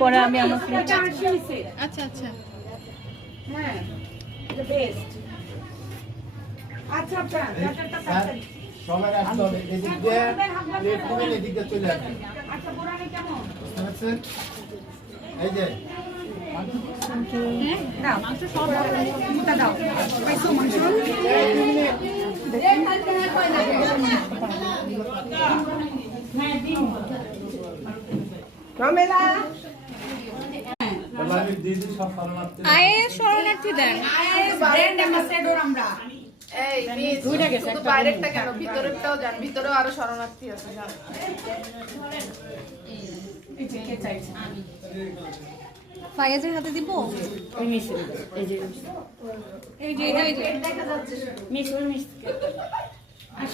পরে আমি আমার আচ্ছা আচ্ছা হ্যাঁ দ্য বেস্ট আচ্ছা আচ্ছা সবাই আসতে হবে এদিক দিয়ে প্লেট নেবেন এদিক দিয়ে চলে আসবেন আচ্ছা পুরানো কেমন বুঝতে পারছেন এই যে দাও মাংস সব মোটা দাও পাইছো মাংস রমেলা বলা আমি দিদি সব শরণার্থী আইএস শরণার্থী দেন ব্র্যান্ড অ্যাম্বাসেডর আমরা এই মিস শুধু বাইরেরটা কেন ভিতরেরটাও জান ভিতরেও আরো শরণার্থী আছে জান এই যে কে চাইছে ফায়াজের হাতে দিব ওই মিশ এই যে এই যে দেখা যাচ্ছে মিশ ওই মিশ